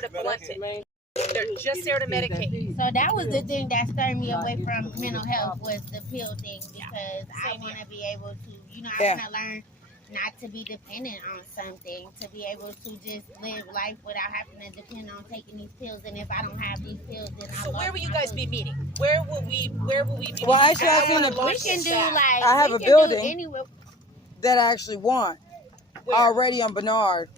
there to blunt it. They're just there to medicate. So that was the thing that stirred me away from mental health was the pill thing because I want to be able to, I want to learn not to be dependent on something, to be able to just live life without having to depend on taking these pills. And if I don't have these pills, then So where will you guys be meeting? Where will we be meeting? Well, actually, I have a building that I actually want already on Bernard.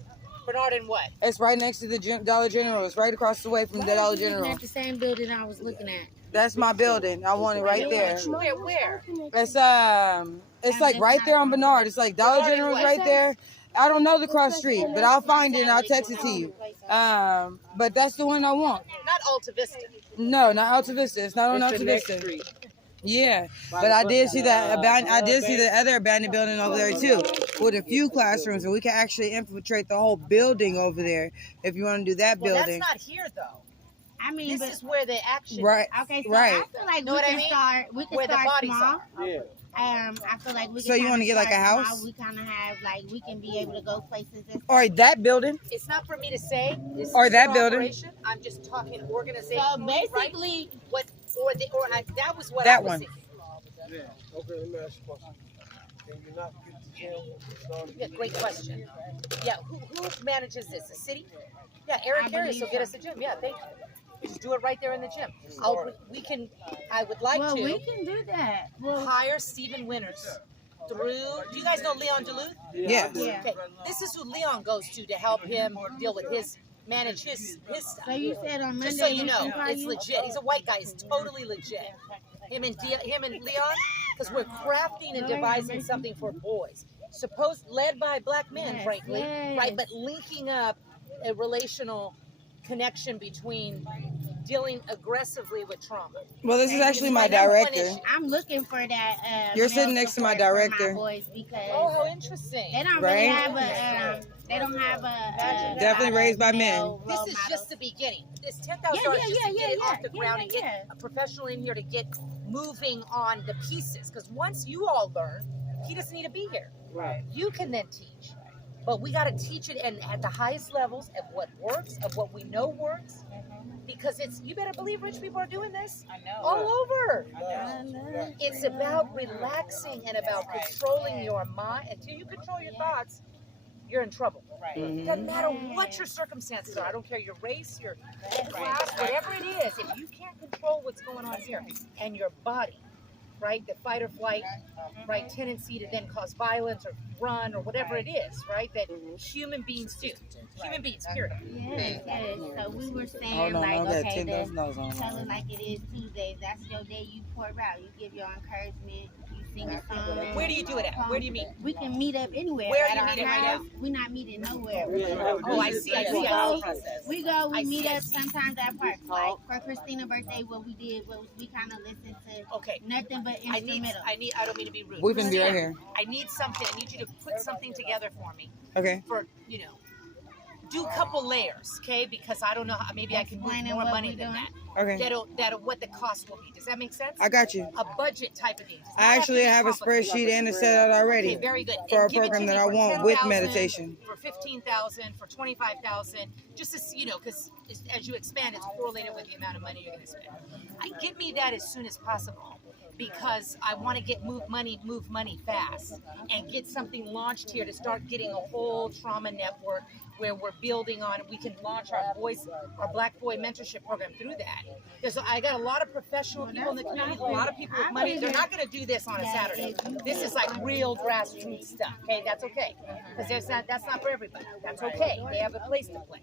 Bernard and what? It's right next to the Dollar General. It's right across the way from the Dollar General. At the same building I was looking at. That's my building. I want it right there. Where? It's like right there on Bernard. It's like Dollar General's right there. I don't know the cross street, but I'll find it and I'll text it to you. But that's the one I want. Not Alta Vista. No, not Alta Vista. It's not on Alta Vista. Yeah, but I did see that. I did see the other abandoned building over there too, with a few classrooms, and we can actually infiltrate the whole building over there if you want to do that building. That's not here though. I mean, this is where the action. Right. Okay. So right. I feel like we can start. We can where start the bodies small. are. Yeah. I feel like we can. So you want to get like a house? Small. We kind of have we can be able to go places. Or that building. It's not for me to say. Or that building. I'm just talking organization. So basically, right? That was what that I was one. thinking. Yeah. Okay, let me ask you a question. Can you not get the gym? Yeah, great question. Yeah, who manages this? The city? Yeah, Eric Harris will get us a gym. Yeah, thank you. Just do it right there in the gym. I would like to. we can do that. Hire Stephen Winters through. Do you guys know Leon Duluth? Yeah. Okay. This is who Leon goes to help him deal with manage his stuff. So you said on Monday. Just so you know, it's legit. He's a white guy. He's totally legit. Him and Leon, because we're crafting and devising something for boys. Led by black men, frankly, right? But linking up a relational connection between dealing aggressively with trauma. Well, this is actually my director. I'm looking for that. You're sitting next to my director. My boys because how interesting. They don't really have a. They don't have a. Definitely raised by men. This is just the beginning. This $10,000 just to get it off the ground and get a professional in here to get moving on the pieces. Because once you all learn, he doesn't need to be here. Right. You can then teach. But we got to teach it and at the highest levels of what works, of what we know works. Because you better believe rich people are doing this. I know. All over. I know. It's about relaxing and about controlling your mind. Until you control your thoughts, you're in trouble. Right. It doesn't matter what your circumstances are. I don't care your race, your class, whatever it is. If you can't control what's going on here and your body, right, the fight or flight, right, tendency to then cause violence or run or whatever it is, right, that human beings do. Human beings, period. Yes. So we were saying Hold on, I got okay, $10,000 on. tell it like it is Tuesdays. That's your day. You pour out. You give your encouragement. You sing a song. Where do you do it at? Where do you meet? We can meet up anywhere. Where are at you our meeting right house. We're not meeting nowhere. Oh, I see. We go. We meet up sometimes at parks. Like for Christina's birthday, what we did was we kind of listened to nothing but instrumental. I don't mean to be rude. We're gonna be right here. I need something. I need you to put something together for me. Okay. For do a couple layers, okay? Because I don't know how. Maybe I can move more money than that. Okay. That'll what the cost will be. Does that make sense? I got you. A budget type of thing. I actually have a spreadsheet and a set out already. Okay, very good. For a Give it to program that me I for want with 10,000, meditation. For 15,000, for 25,000, just as because as you expand, it's correlated with the amount of money you're going to spend. Get me that as soon as possible. Because I want to move money fast and get something launched here to start getting a whole trauma network where we're building on. We can launch our Black Boy Mentorship Program through that. Because I got a lot of professional people in the community, a lot of people with money. They're not going to do this on a Saturday. This is like real grassroots stuff. Okay, that's okay. Because that's not for everybody. That's okay. They have a place to play.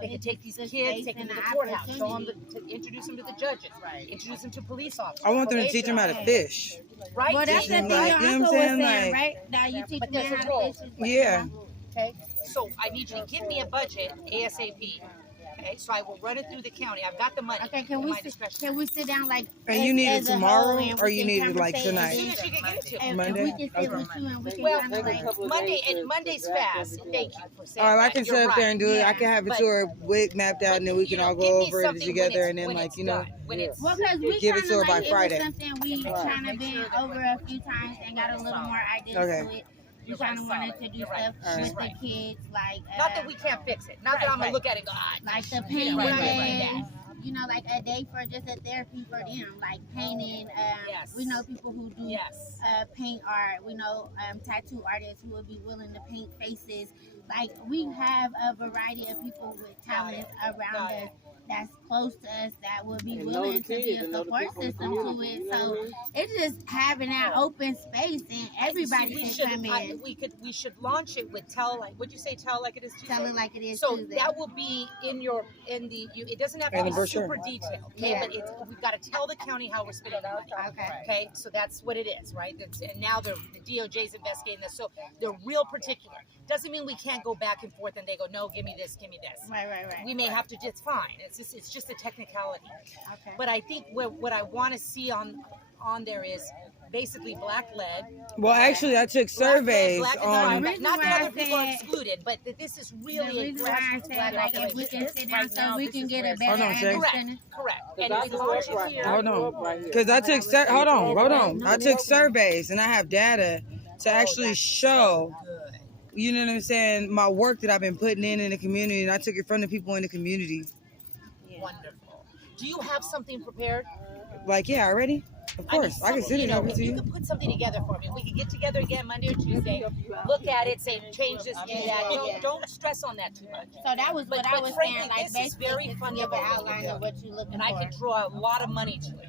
They can take these kids, take them to the courthouse, show them to introduce them to the judges, introduce them to police officers. I want them to teach them how to fish. Right? Well, that's the thing your uncle was saying, right? Now you teach them how to fish. Yeah. Okay. So I need you to give me a budget ASAP. Okay, so I will run it through the county. I've got the money. Okay, can we sit down like? And you need it tomorrow, or you need it like tonight? See if you can get it to me. Monday. We can sit with you and we can kind of like. Monday's fast. Thank you for saying Or I that. can You're sit up there and do it. right. I can have it But- to her mapped out, and then we can all go over it together, and then when like it's you know. done, when it's Well, because we Give it kind to her of by like Friday. it was something we trying to been over a few times and got a little more ideas Okay. to it. we You're kind right, of wanted solid. to do You're stuff right. with She's right. the kids, like Not that we can't fix it. Not that I'm gonna look at it and go, like the you painting know, right, days, you know, like a day for just a therapy for them, like painting. Yes. We know people who do Yes. paint art. We know tattoo artists who would be willing to paint faces. Like we have a variety of people with talents around us that's close to us that would be willing to be a support system to it. So it's just having that open space and everybody can come in. We should launch it with tell like it is Tuesday? Tell it like it is So Tuesday. that will be it doesn't have to In be the brochure. super detailed, okay? Yeah. But we've got to tell the county how we're spending the money. Okay. Okay, so that's what it is, right? And now the DOJ's investigating this, so they're real particular. Doesn't mean we can't go back and forth and they go, no, give me this. Right. We may have to. It's fine. It's just a technicality. Okay. But I think what I want to see on there is basically black lead. Well, actually, I took surveys Black on. lead, not that other Why I people are said- excluded, but that this is The really a reason why I grassroots said like if we can sit down right so now, we this can is get where a it's better Hold on, Shay. understanding. correct. And if we launch it here, Hold on, because I took hold on. I took surveys and I have data to actually show. good. You know what I'm saying? My work that I've been putting in the community, and I took it from the people in the community. Wonderful. Do you have something prepared? Like, yeah, already? Of course, I can send it over if to you you. could put something together for me, we could get together again Monday or Tuesday, look at it, say change this, do that. Don't stress on that too much. So that was what But I was frankly, saying, like this is very basically just give fundable an when you outline do of what you're looking And for. I could draw a lot of money to it.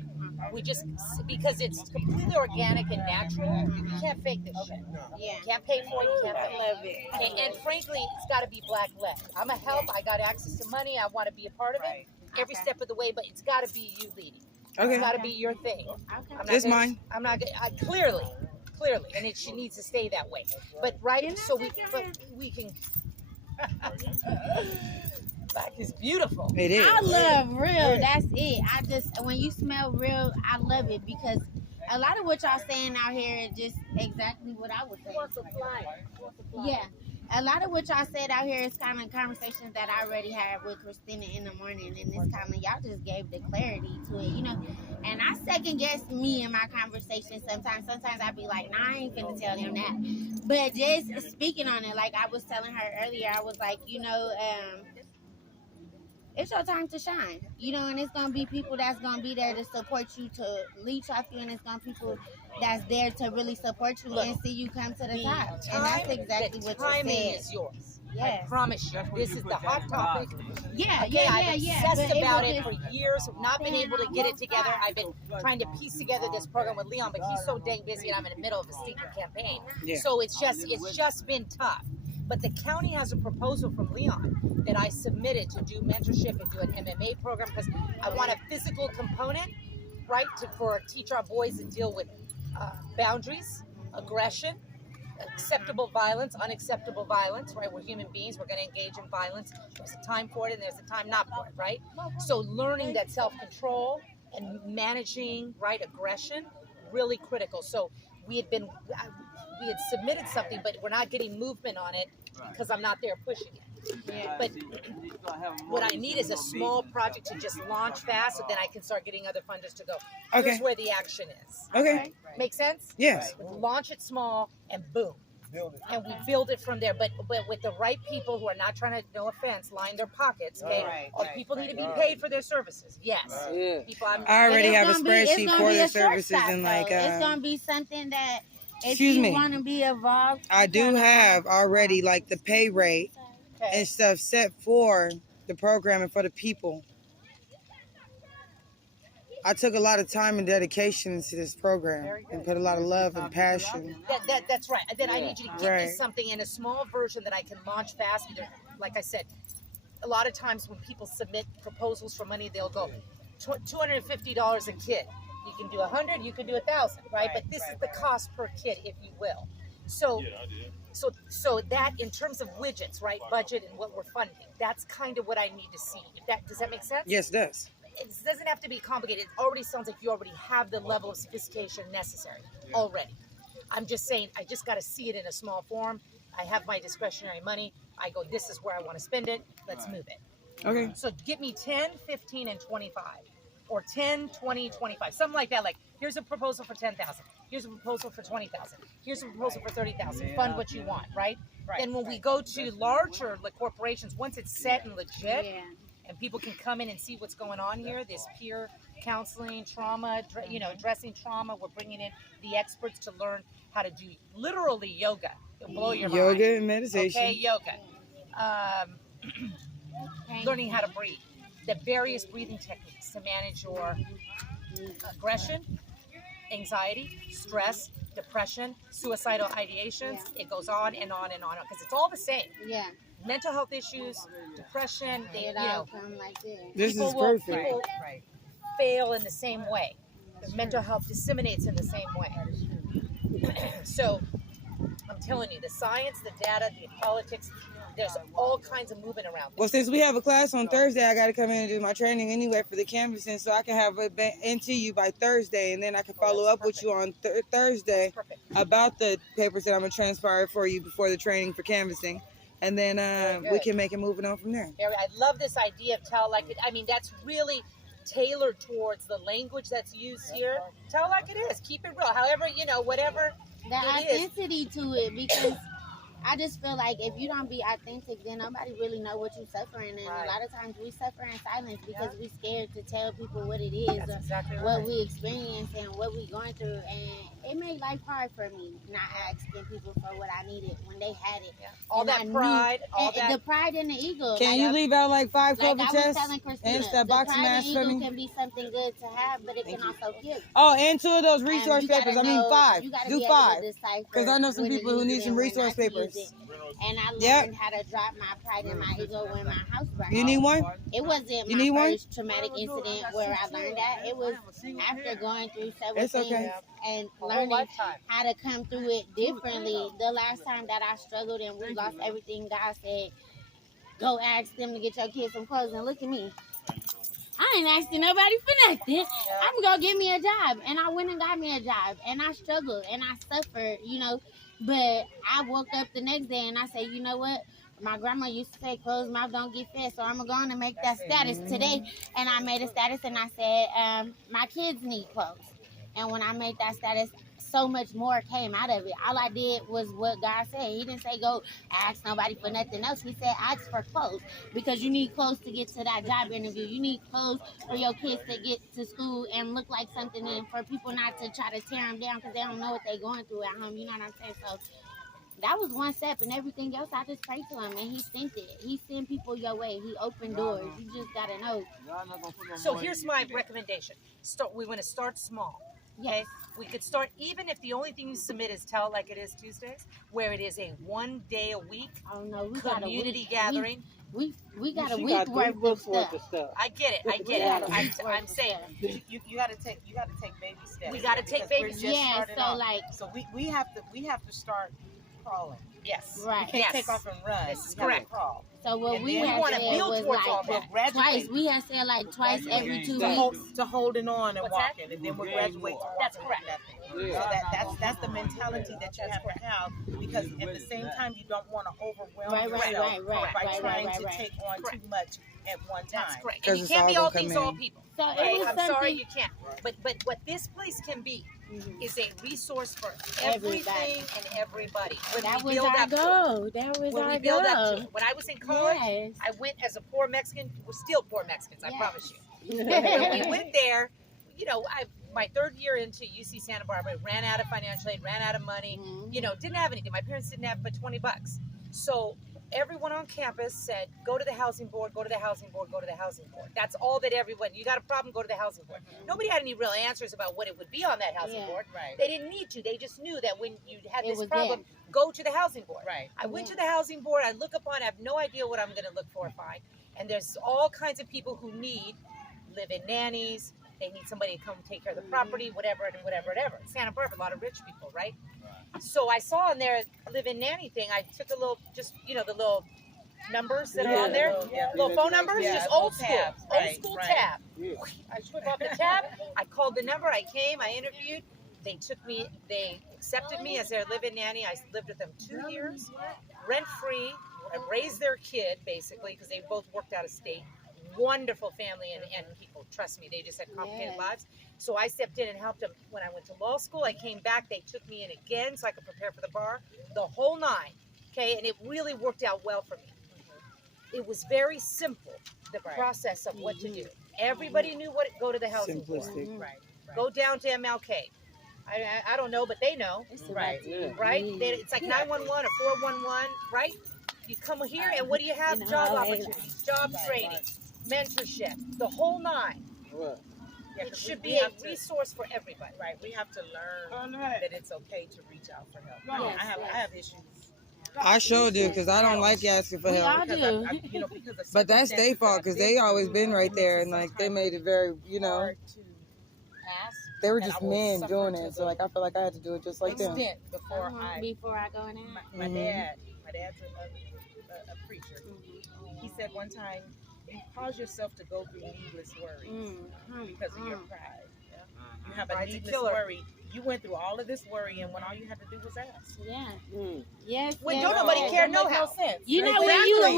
We just because it's completely organic and natural. You can't fake this shit. Yeah. You can't pay for it. You can't pay. love it. Okay, and frankly, it's got to be black lead. I'm a help. I got access to money. I want to be a part of it every Okay. step of the way. But it's got to be you leading. Okay, It's got to be your thing. Okay. I'm not it's gonna- mine. I'm not. Clearly, and it should needs to stay that way. But so we can. Black is beautiful. It is. I love real. That's it. I just when you smell real, I love it because a lot of what y'all saying out here is just exactly what I was saying. Yeah. A lot of what y'all said out here is kind of conversations that I already had with Christina in the morning, and it's kind of y'all just gave the clarity to it, you know. And I second guess me in my conversation sometimes. Sometimes I be like, nah, I ain't finna tell him that. But just speaking on it, like I was telling her earlier, I was like, you know, it's your time to shine, you know, and it's gonna be people that's gonna be there to support you, to leech off you, and it's gonna be people that's there to really support you and see you come to the top. And that's exactly what the timing you said. is yours. I Yes. promise you. This is the hot topic. Yeah, Okay, I've yeah. obsessed But it about was it for just- years. Not been able to get it together. I've been trying to piece together this program with Leon, but he's so dang busy, and I'm in the middle of a secret campaign. Yeah. So it's just been tough. But the county has a proposal from Leon that I submitted to do mentorship and do an MMA program because I want a physical component, right, for teach our boys to deal with boundaries, aggression, acceptable violence, unacceptable violence, right? We're human beings. We're going to engage in violence. There's a time for it and there's a time not for it, right? So learning that self-control and managing, right, aggression, really critical. So we had submitted something, but we're not getting movement on it because I'm not there pushing it. But what I need is a small project to just launch fast so then I can start getting other funders to go. Here's Okay. where the action is. Okay. Make sense? Yes. Launch it small and boom. Build it. And we build it from there, but with the right people who are not trying to, no offense, line their pockets. Okay, people need to be paid for their services. Yes, people. I already It's have a gonna be- it's spreadsheet gonna for be the a short services stop, and though. like it's gonna be something that if Excuse you me. want to be involved, I do have already like the pay rate and stuff set for the program and for the people. I took a lot of time and dedication into this program and put a lot of love and passion. That's right. Then I need you to give Right. me something in a small version that I can launch fast. Either, like I said, a lot of times when people submit proposals for money, they'll go $250 a kid. You can do 100, you can do 1,000, right? But this is the cost per kid, if you will. So that in terms of widgets, right, budget and what we're funding, that's kind of what I need to see. Does that make sense? Yes, it does. It doesn't have to be complicated. It already sounds like you already have the level of sophistication necessary already. I'm just saying, I just got to see it in a small form. I have my discretionary money. I go, this is where I want to spend it. Let's move it. Okay. So get me 10, 15, and 25. Or 10, 20, 25. Something like that. Like, here's a proposal for 10,000. Here's a proposal for 20,000. Here's a proposal for 30,000. Fund what you want, right? Then when we go to larger like corporations, once it's set and legit, and people can come in and see what's going on here, this peer counseling, trauma, addressing trauma. We're bringing in the experts to learn how to do literally yoga. It'll blow your mind. Yoga and meditation. Okay, yoga. Learning how to breathe. The various breathing techniques to manage your aggression, anxiety, stress, depression, suicidal ideations. It goes on and on and on because it's all the same. Yeah. Mental health issues, depression, It all come like this. This people is will- perfect. people fail in the same way. The mental health disseminates in the same way. So I'm telling you, the science, the data, the politics, there's all kinds of movement around Well, this. since we have a class on Thursday, I got to come in and do my training anyway for the canvassing, so I can have it into you by Thursday, and then I can follow up with you on Thursday Perfect. about the papers that I'm going to transpire for you before the training for canvassing. And then we good. can make it moving on from there. I love this idea of tell like it. I mean, that's really tailored towards the language that's used here. Tell like it is. Keep it real. However, whatever. The It is. authenticity to it, because I just feel like if you don't be authentic, then nobody really know what you're suffering. And Right. a lot of times we suffer in silence because we scared to tell people what it is That's or exactly what right. we experience and what we going through. And it made life hard for me not asking people for what I needed when they had it. Yeah. All And I that knew- pride, all and that. the pride and the ego. Can like, you leave out like 5 like COVID I was tests telling Christina, and the that boxing pride mask and for ego me? can be something good to have, but it Thank can you. also kill. Oh, and 2 of those And resource you gotta papers. I mean know- 5. you gotta Do be able to 5. decipher Because I know some when to people who use need it some and when resource not to use papers. it. And I learned Yep. how to drop my pride and my ego when my house burned. You need one? It wasn't You my need one? first traumatic incident where I learned that. It was after going through several It's okay. things and whole learning lifetime. how to come through it differently. The last time that I struggled and we lost everything, God said, go ask them to get your kids some clothes. And look at me. I ain't asking nobody for nothing. I'm gonna get me a job. And I went and got me a job. And I struggled and I suffered, But I woke up the next day and I said, you know what? My grandma used to say closed mouth don't get fed, so I'm going to make that status today. And I made a status and I said, my kids need clothes. And when I made that status, so much more came out of it. All I did was what God said. He didn't say go ask nobody for nothing else. He said ask for clothes, because you need clothes to get to that job interview. You need clothes for your kids to get to school and look like something, and for people not to try to tear them down because they don't know what they're going through at home. You know what I'm saying? So that was one step, and everything else I just prayed to him, and he sent it. He sent people your way. He opened doors. You just gotta know. So here's my recommendation. We want to start small. Okay, we could start even if the only thing you submit is Tell It Like It Is Tuesdays, where it is a 1 day a week Oh no, we got a community week. gathering. We got a She week got 3 worth of books worth stuff. of stuff. I get it. I get Yeah. it. I'm saying You gotta take baby steps. We gotta take because baby we're just steps. Yeah, starting so off. like So we have to start crawling. yes, right. We can't Yes. take off and run. This is We gotta correct. Crawl. So what And we then we had wanna said build was towards all like that. We'll twice. graduate We had said like twice every 2 to, weeks. to holding on and What's that? walking, and then we'll graduate to That's walking correct. with nothing. So that's the mentality that you have to have, because at the same time you don't want to overwhelm Right, yourself right, by right, trying right, to right. take on Correct. too much at one time. that's correct. 'Cause And you it's can't all be gonna all come things to all in. people. So Okay, it was I'm something. sorry you can't. But what this place can be Mhm. is a resource for Everybody. everything and everybody. When That we was build our up to it. goal. That was When our we build up to goal. it. When I was in college, Yes. I went as a poor Mexican. We're still poor Mexicans, I Yes. promise you. When we went there, my 3rd year into UC Santa Barbara, ran out of financial aid, ran out of money. Mhm. Didn't have anything. My parents didn't have but $20. So everyone on campus said, go to the housing board, go to the housing board, go to the housing board. That's all that everyone, you got a problem, go to the housing board. Nobody had any real answers about what it would be on that housing Yeah. board. Right. They didn't need to. They just knew that when you had It this was problem, go to the housing board. Right. I went Yeah. to the housing board. I look upon, I have no idea what I'm going to look for or find. And there's all kinds of people who need live-in nannies. They need somebody to come take care of the property, whatever. Santa Barbara, a lot of rich people, right? So I saw on there live-in nanny thing. I took a little, just, the little numbers that are on there. Little phone numbers, Yeah, just little old school. tabs. Old Right, school right. tab. I flip off the tab. I called the number. I came. I interviewed. They accepted me as their live-in nanny. I lived with them 2 years, rent-free. I raised their kid, basically, because they both worked out of state. Wonderful family and people. Trust me, they just had complicated Yes. lives. So I stepped in and helped them when I went to law school. I came back, they took me in again so I could prepare for the bar, the whole 9. Okay, and it really worked out well for me. It was very simple, the process of what to do. Everybody knew what go to the housing board. Simplistic. Right. Go down to MLK. I don't know, but they know, Right. right? It's like 911 or 411, right? You come here and what do you have? Job opportunities, job training, mentorship, the whole 9. Right. Yeah, It 'cause should we be a have to- resource for everybody. Right, we have to learn that it's okay to reach out for help. Yes, I have issues. I sure do, because I don't like asking for We help. all Because do. you know, because of But that's their circumstances fault, that because I've they been always through, been right there, and sometimes like they made it very, you know, hard to Ask. they were and just I will men suffer doing to it. So the like I feel like I had to do it just like them. extent before Before I go in there. my Mhm. dad's a preacher. He said one time, you cause yourself to go through needless worries because of your pride. You have a Pride's a needless killer. worry. You went through all of this worry, and when all you had to do was ask. Yeah. Mm. Yes. When yes, don't nobody yes. care, It don't no make how. sense. You know Exactly. when you hurt,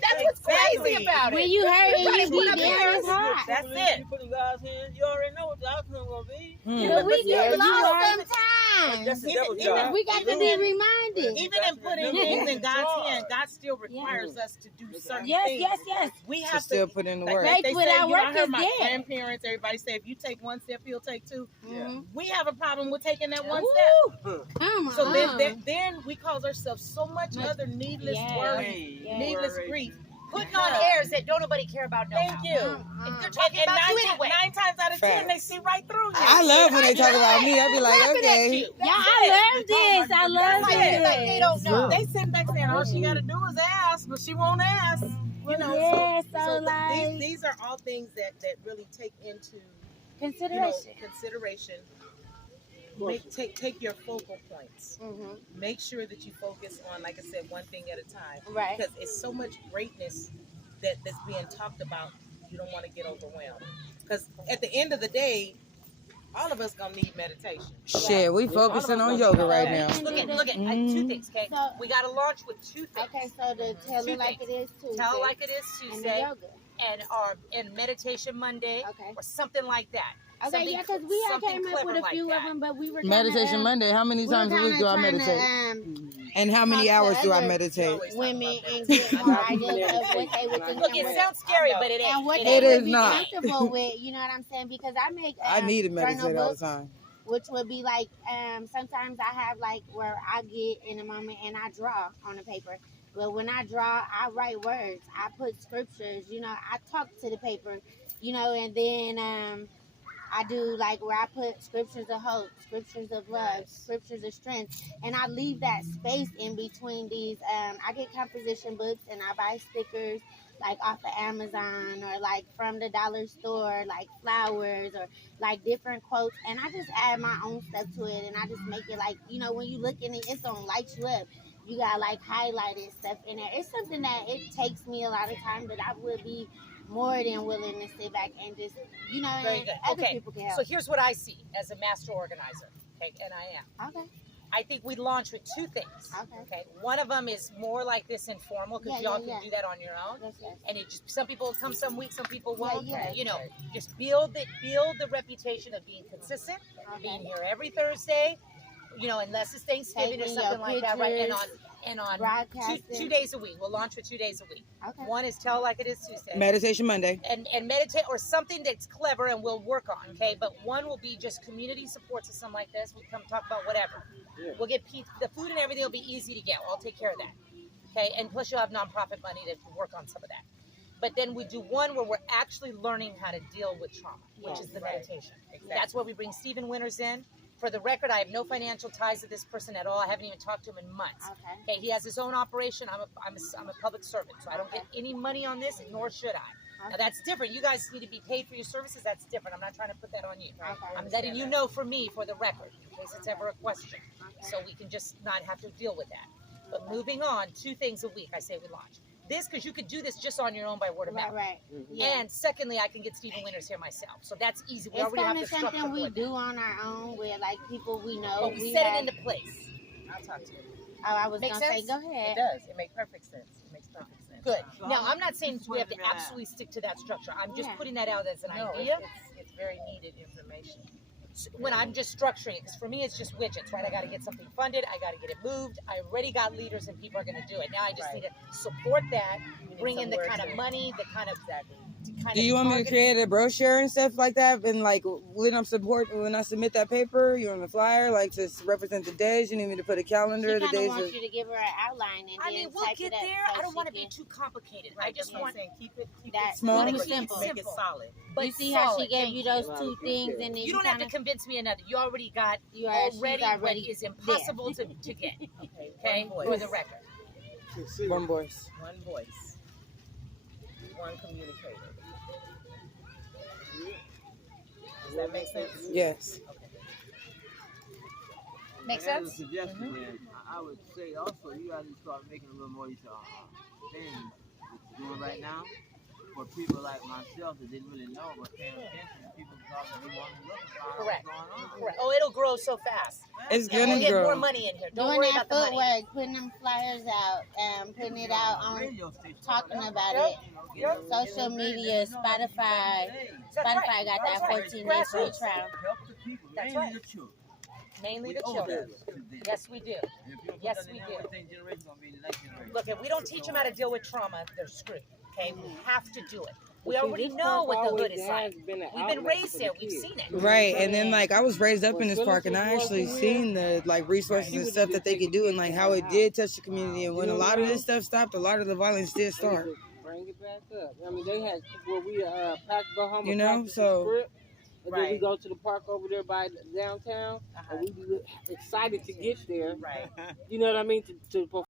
That's what's crazy about it. when you hurt and Everybody you put be up there, their it's hard. That's it. You put in God's hands, you already know what the outcome gonna be. But we Yeah, get you lost are. sometimes. That's the Even- devil's even- job. We got to be Even- reminded. Even in putting things in God's hand, God still requires us to do certain Yes, things. yes, yes. We To have still to. put in the Like work. Faith they say, without you know, I work heard is my dead. grandparents, everybody say, if you take one step, he'll take 2. Mhm. We have a problem with taking that one Ooh, step. come So on. then we cause ourselves so much other needless Yes. worry, Yes. needless grief. Putting on airs that don't nobody care about no Thank how. you. And they're And talking about you nine, anyway. 9 times out of 10, they Facts. see right through you. I love when they talk about me. I be like, Laughing at okay. you. Yeah, I love this. I love Like they don't know. They sitting back saying, all she got to do is ask, but she won't ask. You know, Yes, so so like these are all things that really take into consideration. consideration. Take your focal points. Make sure that you focus on, like I said, one thing at a time. Right. Because it's so much greatness that's being talked about. You don't want to get overwhelmed. Because at the end of the day, all of us gonna need meditation. Shit, we focusing on yoga right now. Look at 2 Mhm. things, okay? So- We got to launch with 2 things. Okay, so the tell Two it like it is Tuesday. Tell like it is and the Tuesday, yoga. and meditation Monday, Okay. or something like that. Okay, Something yeah, because something came up with clever a few like of that. them, but we were Meditation Monday. How many times a week do I meditate? And how many talk to hours do I other meditate? Women and get more ideas of what they would think Look, and it what- sounds scary, but it ain't. and what It they It would is be not. comfortable with. You know what I'm saying? Because I make I need to journal meditate all the books, time. which would be like sometimes I have like where I get in a moment and I draw on the paper. But when I draw, I write words. I put scriptures. You know, I talk to the paper. You know, and then I do like where I put scriptures of hope, scriptures of love, scriptures of strength, and I leave that space in between these. I get composition books and I buy stickers like off of Amazon or like from the dollar store, like flowers or like different quotes, and I just add my own stuff to it, and I just make it like, you know, when you look in it, it's gonna light you up. You got like highlighted stuff in there. It's something that it takes me a lot of time, but I would be more than willing to sit back and just, you know, Very and good. other Okay, people can help. So here's what I see as a master organizer, okay, and I am. Okay. I think we launch with 2 things. Okay. One of them is more like this informal because Yeah, y'all yeah, can yeah. do that on your own. Yes, yes. And it just some people will come some weeks, some people Yeah, won't. yeah. You know, just build the reputation of being consistent, being Okay. here every Thursday. You know, unless it's Thanksgiving or Taking something your like that, right? pictures, And on broadcasting. 2 days a week. We'll launch with 2 days a week. Okay. One is Tell Like It Is Tuesday. Meditation Monday. and meditate or something that's clever and we'll work on, okay? But one will be just community support to something like this. We come talk about whatever. Yeah. We'll get the food and everything will be easy to get. I'll take care of that, okay? And plus you'll have nonprofit money to work on some of that. But then we do one where we're actually learning how to deal with trauma, which is the Right. meditation. Exactly. That's where we bring Stephen Winters in. For the record, I have no financial ties to this person at all. I haven't even talked to him in months. Okay. Okay, he has his own operation. I'm a public servant, so I don't get any money on this, nor should I. Now that's different. You guys need to be paid for your services. That's different. I'm not trying to put that on you. Okay. I'm letting you know for me, for the record, in case it's ever a question, so we can just not have to deal with that. But moving on, 2 things a week. I say we launch this because you could do this just on your own by word of Right, mouth. right. Yeah. And secondly, I can get Stephen Winters here myself, so that's easy. We It's already have kind the of structure something we for do on our own with like people we know. but we set have- it into place. I'll talk to you. Oh, I was Make gonna say, sense? go It ahead. does. It makes perfect sense. It makes perfect sense. Good. Now, I'm not saying we have to absolutely stick to that structure. I'm just Yeah. putting that out as an No, idea. it's very needed information. When I'm just structuring it, because for me it's just widgets, right? I got to get something funded, I got to get it moved. I already got leaders and people are going to do it. Now I just need to support that, bring in the kind of money, the kind of Do you want me to create a brochure and stuff like that? And like when I submit that paper, you want the flyer, like to represent the days. You need me to put a calendar, She the kind of days. wants you to give her an outline and I then mean, we'll type get it up there. so I don't she want to be can- too complicated. Right, I just that's what I'm want saying. Keep it that small. simple. simple. Make it solid. but You see how she solid. gave Thank you those two things, and then You don't have to kinda, convince me another. You already got she's already what is impossible to get. Okay, One for voice. the record. One voice. One voice. One communicator. Does that make sense? Yes. Make And as sense? a suggestion, then, I would say also you got to start making a little more things that you're doing right now for people like myself that didn't really know but paying attention. People talking, they want to look at Correct. what's going on. Correct. Oh, it'll grow so fast. It's And gonna we'll get more grow. money in here. Don't doing worry that about the money. footwork, putting them flyers out, putting it out on, Radio station, talking whatever. about Yep. it. Yep. Social media, Spotify. That's right. Spotify got that That's right. 14-day free Grassroots. trial. Help the people, That's mainly right. the children. Mainly We the owe children. that to them. Yes, we do. And if you don't put Yes, that in we there, do. what thing generation gonna be the next generation? Look, if we don't teach them how to deal with trauma, they're screwed. Okay, we have to do it. We See, already this know park what the hood always is like. has been an We've been outlet raised for there. the We've kids. seen it. Right, and then like I was raised up in this park, and I actually seen the like resources and stuff that they could do, and like how it did touch the community. And when a lot of this stuff stopped, a lot of the violence did start. Bring it back up. I mean, they had where we go home. You and know, practice so- the script, and then we Right. go to the park over there by downtown, and we be excited to get there. Right. You know what I mean? To